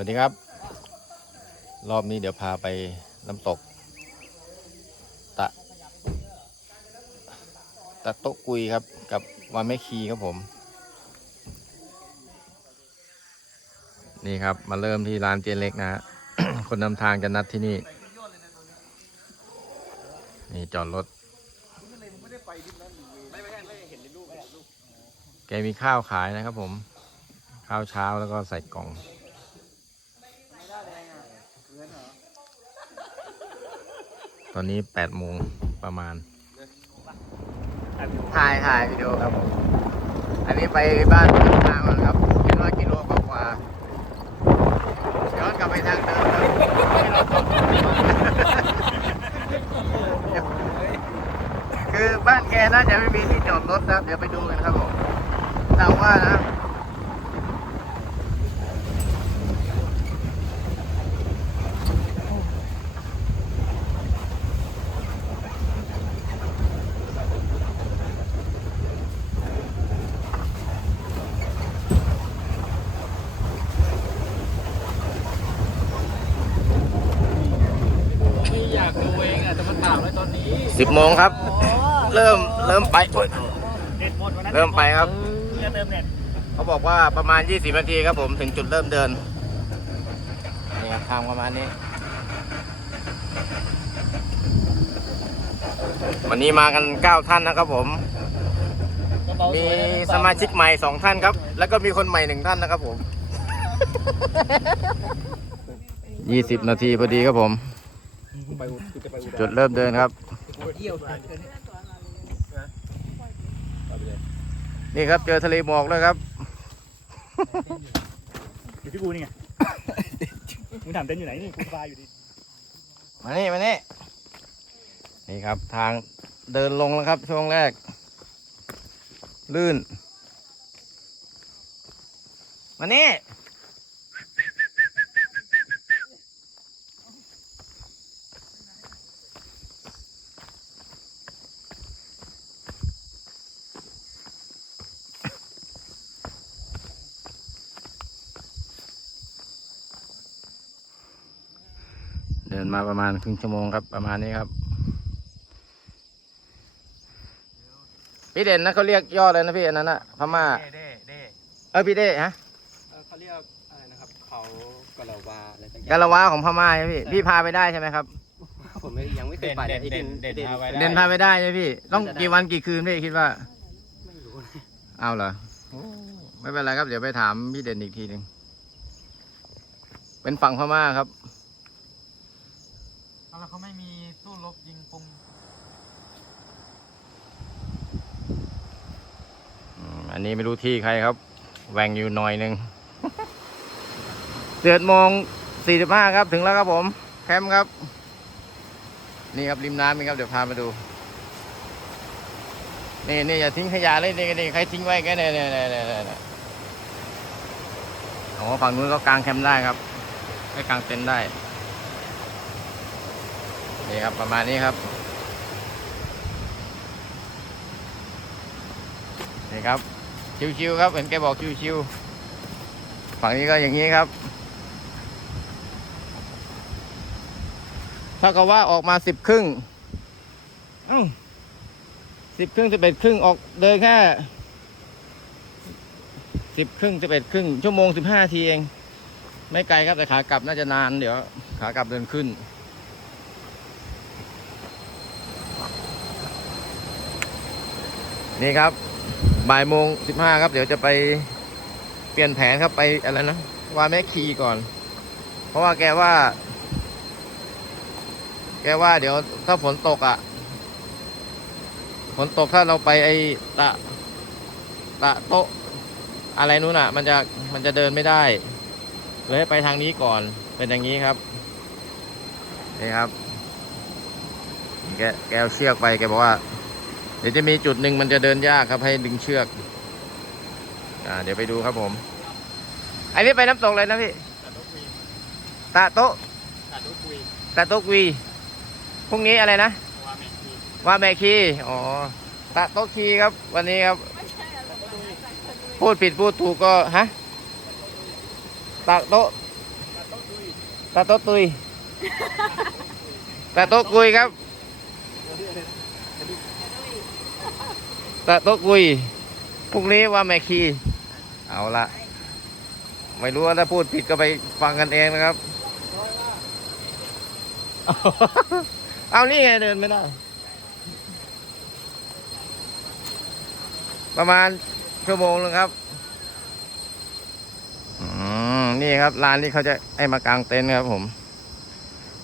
วัสดีครับ รอบนี้เดี๋ยวพาไปน้ำตก ตะ ตะโตะกุยครับ กับวานแม่คีครับผม นี่ครับมาเริ่มที่ร้านเจนเล็กนะฮะ คนนำทางจะนัดที่นี่ นี่จอดรถ แกมีข้าวขายนะครับผม ข้าวเช้าแล้วก็ใส่กล่อง ตอนนี้แปดโมงประมาณ ถ่ายถ่ายวิดีโอครับผมอันนี้ไปบ้านทางก่อนครับเห็นว่ากิโลกว่าๆย้อนกลับไปทางเดิมครับให้เราตกคือบ้านแกน่าจะไม่มีที่จอดรถนะครับเดี๋ยวไปดูกันครับผมเดาว่านะ ไม่อยากดูเองอะแต่มันถามไว้ตอนนี้ สิบโมงครับ เริ่มเริ่มไปโอ๊ยเริ่มไปครับ เขาบอกว่าประมาณ 20 นาทีครับผมถึงจุดเริ่มเดิน นี่ครับทางประมาณนี้ วันนี้มากัน 9 ท่านนะครับผม มีสมาชิกใหม่ 2 ท่านครับ แล้วก็มีคนใหม่1ท่านนะครับผม 20 นาทีพอดีครับผม จุดเริ่มเดินครับ เที่ยวด้วยนี่ครับเจอทะเลหมอกแล้วครับอยู่ที่กูนี่ไง มึงถามเต้นอยู่ไหนนี่กูสบายอยู่ดิมานี่มานี่ นี่ครับทางเดินลงแล้วครับช่วงแรก ลื่น มานี่ มาประมาณครึ่งชั่วโมงครับประมาณนี้ครับพี่เด่นนะเขาเรียกย่อเลยนะพี่อันนั้นอะพม่าเด้เด้เออพี่เด้ฮะเขาเรียกอะไรนะครับเขากะลาวาอะไรสักอกาละวาของพม่าใช่ไหมพี่พี่พาไปได้ใช่ไหมครับผมไม่ยังไม่เคยไปเด่นเด่นเด่นพาไปเด่นพาไปได้ใช่ไหมพี่ ต้องกี่วันกี่คืนพี่คิดว่าไม่รู้เอาเหรอโอ้ไม่เป็นไรครับเดี๋ยวไปถามพี่เด่นอีกทีหนึ่งเป็นฝั่งพม่าครับ แล้วเขาไม่มีสู้รบยิงปุงอันนี้ไม่รู้ที่ใครครับแหวงอยู่หน่อยหนึ่งเจ็ดโมงสี่สิบห้าครับถึงแล้วครับผม แคมป์ครับ นี่ครับริมน้ำนี่ครับเดี๋ยวพามาดู นี่นี่อย่าทิ้งขยะเลยนี่นี่ใครทิ้งไว้แค่เนี่ยเนี่ยเนี่ยเนี่ยเนี่ยอ๋อฝั่งนู้นก็กางแคมป์ได้ครับให้กางเต็นท์ได้ นี่ครับประมาณนี้ครับ นี่ครับ ชิวๆครับ เห็นแกบอกชิวๆฝั่งนี้ก็อย่างนี้ครับถ้ากับว่าออกมาสิบครึ่งสิบครึ่งสิบเอ็ดครึ่งออกเดินแค่สิบครึ่งสิบเอ็ดครึ่งชั่วโมงสิบห้าทีเอง ไม่ไกลครับแต่ขากลับน่าจะนานเดี๋ยว ขากลับเดินขึ้น นี่ครับบ่ายโมงสิบห้าครับ เดี๋ยวจะไปเปลี่ยนแผนครับไปอะไรนะวาแม่คีก่อน เพราะว่าแกว่า แกว่าเดี๋ยวถ้าฝนตกอะ่ะฝนตกถ้าเราไปไอตะตะโต๊ะอะไรนู้นอะ่ะ มันจะมันจะเดินไม่ได้เลยไปทางนี้ก่อนเป็นอย่างนี้ครับนี่ครับแกแกเอาเชือกไปแกบอกว่า เดี๋ยวจะมีจุดหนึ่งมันจะเดินยากครับให้ดึงเชือก อ่า เดี๋ยวไปดูครับผม อันนี้ไปน้ำตกเลยนะพี่ตัดรถคุยตาโต๊ะตัดรถคุยตาโต๊ะวีพรุ่งนี้อะไรนะ ว่าไม่คุยว่าแม่คี อ๋อ ตาโต๊ะคีครับ วันนี้ครับ พูดผิดพูดถูกก็ฮะ ตาโต๊ะตาโต๊ะตุย ตาโต๊ะกุยครับ ตาโต๊ะกุยพรุ่งนี้ว่าแม่คีเอาละไม่รู้ว่าถ้าพูดผิดก็ไปฟังกันเองนะครับ เอานี่ไงเดินไม่ได้ ประมาณชั่วโมงนึงครับอืมนี่ครับร้านที่เขาจะให้มากางเต็นท์ครับผม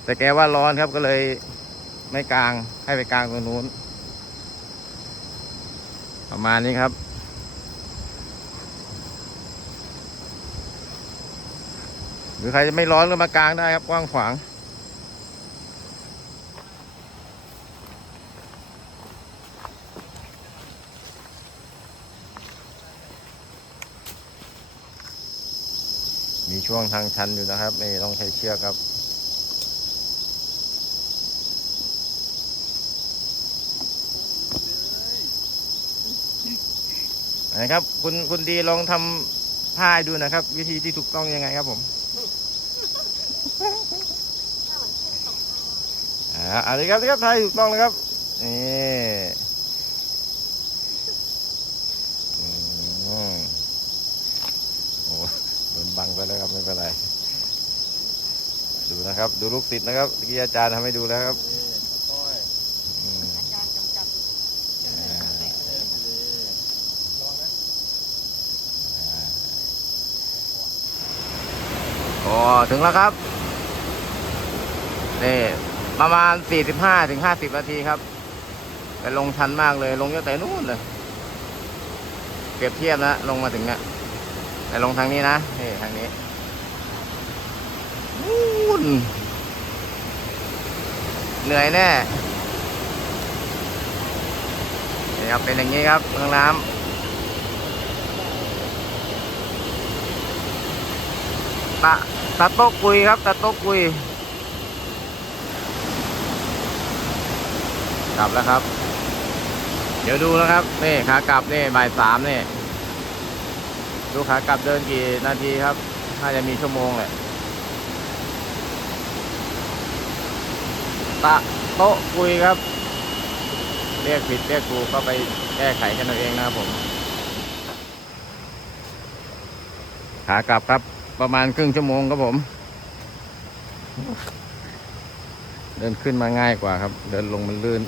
แต่แกว่าร้อนครับก็เลยไม่กางให้ไปกางตรงนู้น ประมาณนี้ครับ หรือใครจะไม่ร้อนก็มากลางได้ครับกว้างขวางมีช่วงทางชันอยู่นะครับนี่ต้องใช้เชือกครับ นะครับ คุณคุณดีลองทำท่าให้ดูนะครับ วิธีที่ถูกต้องยังไงครับผมอ่าเอะไรครับนี่ครับท่าที่ถูกต้องนะครับนี่อืมโอ้โดนบังไปแล้วครับไม่เป็นไร ดูนะครับ ดูลูกศิษย์นะครับเมื่อาจารย์ทำให้ดูแล้วครับอืม อาจารย์กำกับ โอ้ ถึงแล้วครับ นี่ ประมาณ 45ถึง50 นาทีครับ แต่ลงชันมากเลย ลงตั้งแต่นู่นเลย เปรียบเทียบนะ ลงมาถึงเนี่ยแต่ลงทางนี้นะ นี่ ทางนี้นู่นเหนื่อยแน่ นี่ครับ เป็นอย่างนี้ครับเครื่องน้ำตะ ตะโต๊ะกุยครับตะโต๊ะกุย กลับแล้วครับ เดี๋ยวดูนะครับ นี่ขากลับนี่บ่ายสามนี่ ดูขากลับเดินกี่นาทีครับ น่าจะมีชั่วโมงแหละตะโต๊ะกุยครับ เรียกผิดเรียกถูกก็ไปแก้ไขกันเอาเองนะครับผม ขากลับครับ ประมาณครึ่งชั่วโมงครับผม เดินขึ้นมาง่ายกว่าครับ เดินลงมันลื่น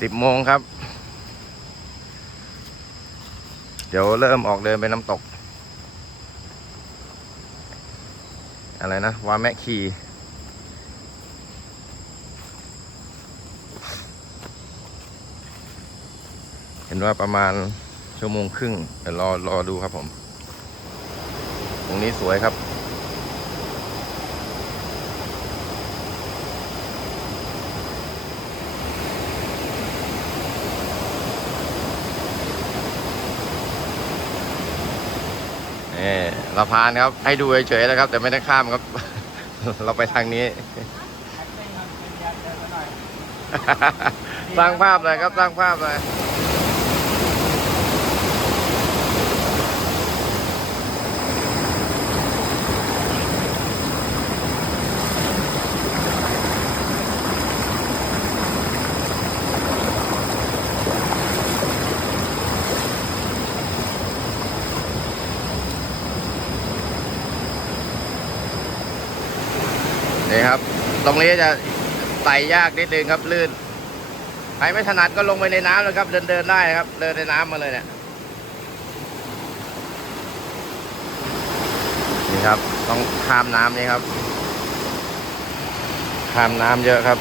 สิบโมงครับ เดี๋ยวเริ่มออกเดินไปน้ำตก อะไรนะ วาแมะคี เห็น ว่าประมาณชั่วโมงครึ่งเดี๋ยวรอรอดูครับผม ตรงนี้สวยครับนี่เราพานครับ ให้ดูเฉยๆนะครับ แต่ไม่ได้ข้ามครับ เราไปทางนี้ สร้างภาพเลยครับ สร้างภาพเลย นี่ครับ ตรงนี้จะไต่ยากนิดนึงครับลื่นใครไม่ถนัดก็ลงไปในน้ำเลยครับ เดินเดินได้ครับ เดินในน้ำมาเลยเนี่ยนี่ครับ ต้องข้ามน้ำนี่ครับข้ามน้ำเยอะครับ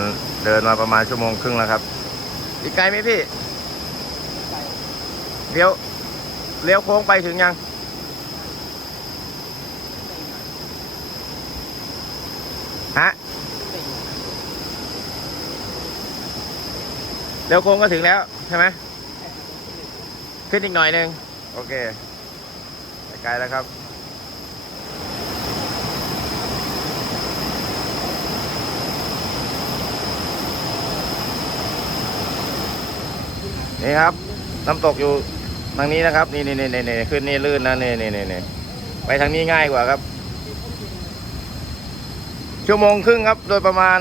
ณเดินมาประมาณชั่วโมงครึ่งแล้วครับ อีกไกลไหมพี่เลี้ยวเลี้ยวโค้งไปถึงยัง ฮะเลี้ยวโค้งก็ถึงแล้วใช่ไหมขึ้นอีกหน่อยหนึ่งโอเคไปไกลแล้วครับ นี่ครับ น้ำตกอยู่ทางนี้นะครับ นี่นี่นี่นี่ขึ้นนี่ลื่นนะนี่นี่นี่นี่ไปทางนี้ง่ายกว่าครับ ชั่วโมงครึ่งครับ โดยประมาณ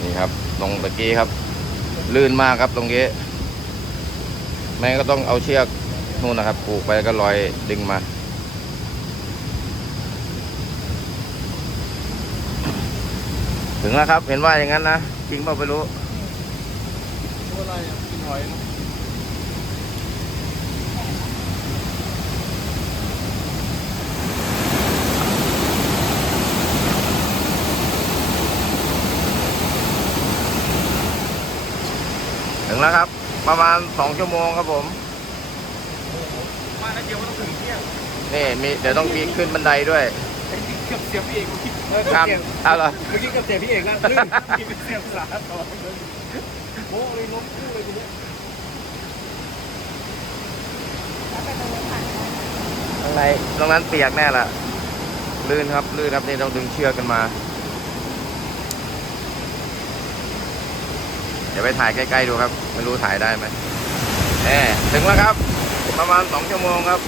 นี่ครับตรงตะกี้ครับ ลื่นมากครับตรงนี้แม่ก็ต้องเอาเชือกนู่นนะครับผูกไปก็ลอยดึงมาถึงแล้วครับ เห็นว่าอย่างนั้นนะ จริงเปล่าไม่รู้ ตัวอะไรอะกินหอยนะถึงแล้วครับ ประมาณสองชั่วโมงครับผม มาแล้วเดียวก็ต้องถึงเที่ยงนี่มีเดี๋ยวต้องมีขึ้นบันไดด้วยไอ้ที่เกือบเสียบพี่เอกเมื่อกี้เออครับเกือบเอาเหรอเมื่อกี้เกือบเสียบพี่เอกแล้วลื่นกินเป็นเสียบสาต่อ โอ้เลยล้มคู่เลยทีเนี้ยข้างในตรงนั้นเปียกแน่ละลื่นครับลื่นครับนี่ต้องดึงเชือกกันมา เดี๋ยวไปถ่ายใกล้ๆดูครับ ไม่รู้ถ่ายได้ไหมแหมถึงแล้วครับ ประมาณสองชั่วโมงครับ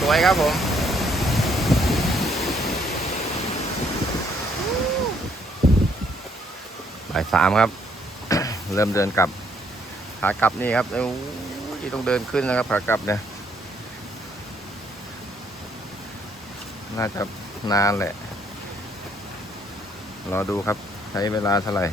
สวยครับผมบ่ายสามครับ เริ่มเดินกลับ ขากลับนี่ครับโอ้ยต้องเดินขึ้นนะครับ ขากลับเนี่ย น่าจะนานแหละ รอดูครับ ใช้เวลาเท่าไหร่